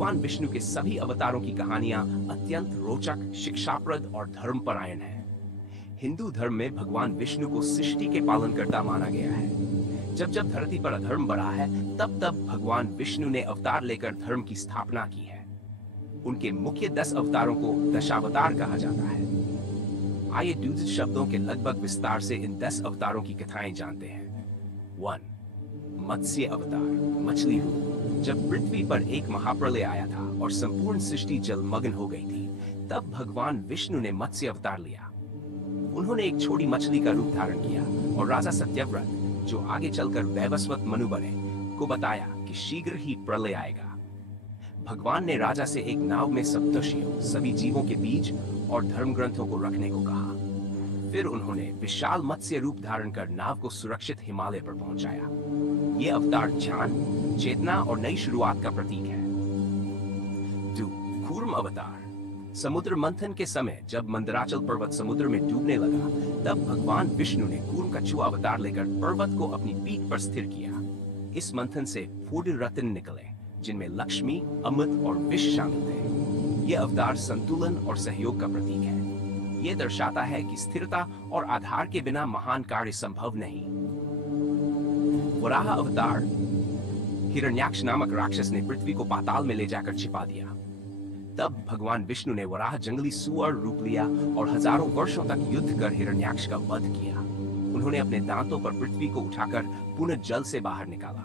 भगवान विष्णु के सभी अवतारों की कहानियां अत्यंत रोचक, शिक्षाप्रद और धर्मपरायण हैं। हिंदू धर्म में भगवान विष्णु को सृष्टि के पालनकर्ता माना गया है। जब जब धरती पर अधर्म बढ़ा है, तब तब भगवान विष्णु ने अवतार लेकर धर्म की स्थापना की है। उनके मुख्य 10 अवतारों को दशावतार कहा जाता है। आइए 2 शब्दों के लगभग विस्तार से इन 10 अवतारों की कथाएं जानते हैं। 1. मत्स्य अवतार, मछली रूप। जब पृथ्वी पर एक महाप्रलय आया था और संपूर्ण सृष्टि जलमग्न हो गई थी, तब भगवान विष्णु ने मत्स्य अवतार लिया। उन्होंने एक छोटी मछली का रूप धारण किया और राजा सत्यव्रत, जो आगे चलकर वैवस्वत मनु बने, को बताया कि शीघ्र ही प्रलय आएगा। भगवान ने राजा से एक नाव में सप्तर्षियों, सभी जीवों के बीज और धर्म ग्रंथों को रखने को कहा। फिर उन्होंने विशाल मत्स्य रूप धारण कर नाव को सुरक्षित हिमालय पर पहुंचाया। ये अवतार ज्ञान, चेतना और नई शुरुआत का प्रतीक है। 2. कूर्म अवतार। समुद्र मंथन के समय जब मंदराचल पर्वत समुद्र में डूबने लगा, तब भगवान विष्णु ने कूर्म कछुआ अवतार लेकर पर्वत को अपनी पीठ पर स्थिर किया। इस मंथन से 4 रत्न निकले, जिनमें लक्ष्मी, अमृत और विष शामिल थे। यह अवतार संतुलन और सहयोग का प्रतीक है। यह दर्शाता है कि स्थिरता और आधार के बिना महान कार्य संभव नहीं। वराह अवतार। हिरण्याक्ष नामक राक्षस ने पृथ्वी को पाताल में ले जाकर छिपा दिया। तब भगवान विष्णु ने वराह जंगली सुअर रूप लिया और हजारों वर्षों तक युद्ध कर हिरण्याक्ष का वध किया। उन्होंने अपने दांतों पर पृथ्वी को उठाकर पुनः जल से बाहर निकाला।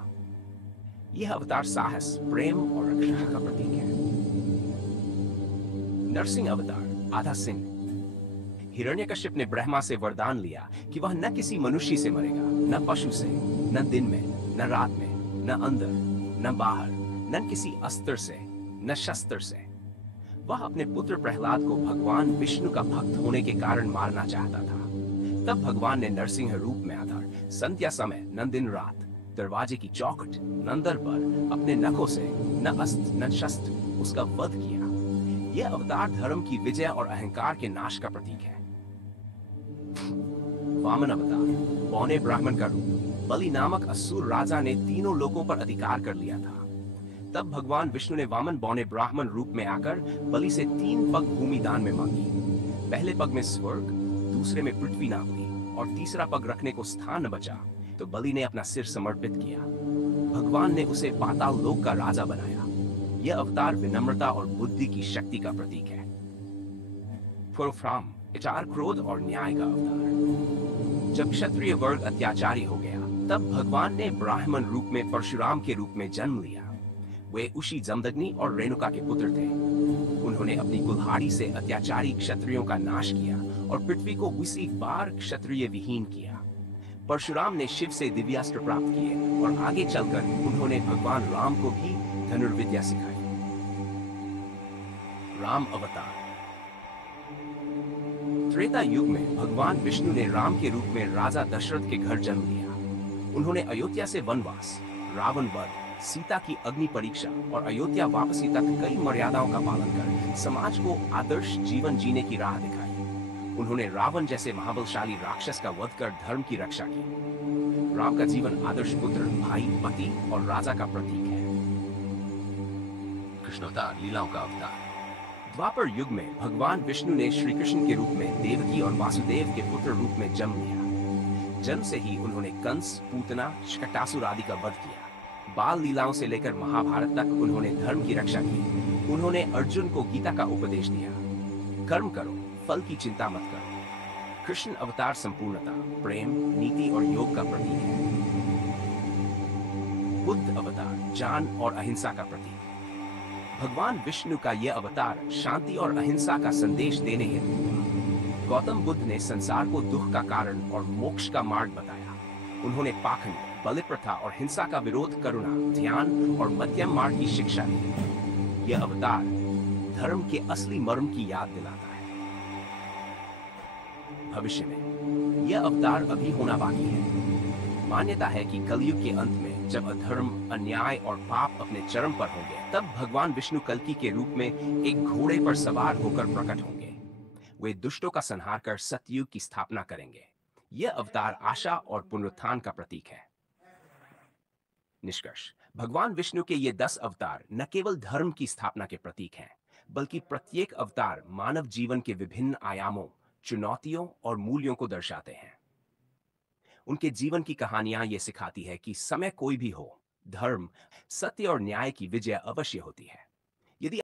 यह अवतार साहस, प्रेम और रक्षा का प्रतीक है। नरसिंह अवतार, आधा सिंह। हिरण्यकश्यप ने ब्रह्मा से वरदान लिया कि वह न किसी मनुष्य से मरेगा, न पशु से, न दिन में, न रात में, न अंदर, न बाहर, न किसी अस्त्र से, न शस्त्र से। वह अपने पुत्र प्रहलाद को भगवान विष्णु का भक्त होने के कारण मारना चाहता था। तब भगवान ने नरसिंह रूप में आकर संध्या समय, न दिन रात, दरवाजे की चौखट, न दर पर अपने नखों से, न अस्त्र न शस्त्र, उसका वध किया। यह अवतार धर्म की विजय और अहंकार के नाश का प्रतीक है। वामन अवतार, बौने ब्राह्मण का रूप। बलि नामक असुर राजा ने तीनों लोगों पर अधिकार कर लिया था। तब भगवान विष्णु ने वामन बौने ब्राह्मण रूप में आकर बलि से 3 पग भूमि दान में मांगी। पहले पग में स्वर्ग, दूसरे में पृथ्वी नाप ली और तीसरा पग रखने को स्थान न बचा, तो बलि ने अपना सिर समर्पित किया। भगवान ने उसे पाताल लोक का राजा बनाया। यह अवतार विनम्रता और बुद्धि की शक्ति का प्रतीक है। परशुराम, विचार, क्रोध और न्याय का अवतार। जब क्षत्रिय वर्ग अत्याचारी हो गया, तब भगवान ने ब्राह्मण रूप में परशुराम के रूप में जन्म लिया। वे उशी, जमदग्नि और रेणुका के पुत्र थे। उन्होंने अपनी कुल्हाड़ी से अत्याचारी क्षत्रियों का नाश किया और पृथ्वी को 20 बार क्षत्रिय विहीन किया। परशुराम ने शिव से दिव्यास्त्र प्राप्त किए और आगे चलकर उन्होंने भगवान राम को भी धनुर्विद्या सिखाई। राम अवतार। त्रेता युग में भगवान विष्णु ने राम के रूप में राजा दशरथ के घर जन्म लिया। उन्होंने अयोध्या से वनवास, रावण वध, सीता की अग्नि परीक्षा और अयोध्या वापसी तक कई मर्यादाओं का पालन कर समाज को आदर्श जीवन जीने की राह दिखाई। उन्होंने रावण जैसे महाबलशाली राक्षस का वध कर धर्म की रक्षा की। राम का जीवन आदर्श पुत्र, भाई, पति और राजा का प्रतीक है। कृष्ण अवतार, लीलाओं का अवतार। द्वापर युग में भगवान विष्णु ने श्री कृष्ण के रूप में देवकी और वासुदेव के पुत्र रूप में जन्म लिया। जन्म से ही उन्होंने कंस, पूतना, शकटासुर आदि का वध किया। बाल लीलाओं से लेकर महाभारत तक उन्होंने धर्म की रक्षा की। उन्होंने अर्जुन को गीता का उपदेश दिया। कर्म करो, फल की चिंता मत करो। कृष्ण अवतार संपूर्णता, प्रेम, नीति और योग का प्रतीक है। बुद्ध अवतार, ज्ञान और अहिंसा का प्रतीक। भगवान विष्णु का यह अवतार शांति और अहिंसा का संदेश देने हेतु हुआ। गौतम बुद्ध ने संसार को दुख का कारण और मोक्ष का मार्ग बताया। उन्होंने पाखंड, बलि प्रथा और हिंसा का विरोध, करुणा, ध्यान और मध्यम मार्ग की शिक्षा दी। यह अवतार धर्म के असली मर्म की याद दिलाता है। भविष्य में यह अवतार अभी होना बाकी है। मान्यता है कि कलयुग के अंत में जब अधर्म, अन्याय और पाप अपने चरम पर होंगे, तब भगवान विष्णु कल्कि के रूप में एक घोड़े पर सवार होकर प्रकट होंगे। वे दुष्टों का संहार कर सतयुग की स्थापना करेंगे। यह अवतार आशा और पुनरुत्थान का प्रतीक है। निष्कर्ष, भगवान विष्णु के ये 10 अवतार न केवल धर्म की स्थापना के प्रतीक हैं, बल्कि प्रत्येक अवतार मानव जीवन के विभिन्न आयामों, चुनौतियों और मूल्यों को दर्शाते हैं। उनके जीवन की कहानियां ये सिखाती है कि समय कोई भी हो, धर्म, सत्य और न्याय की विजय अवश्य होती है।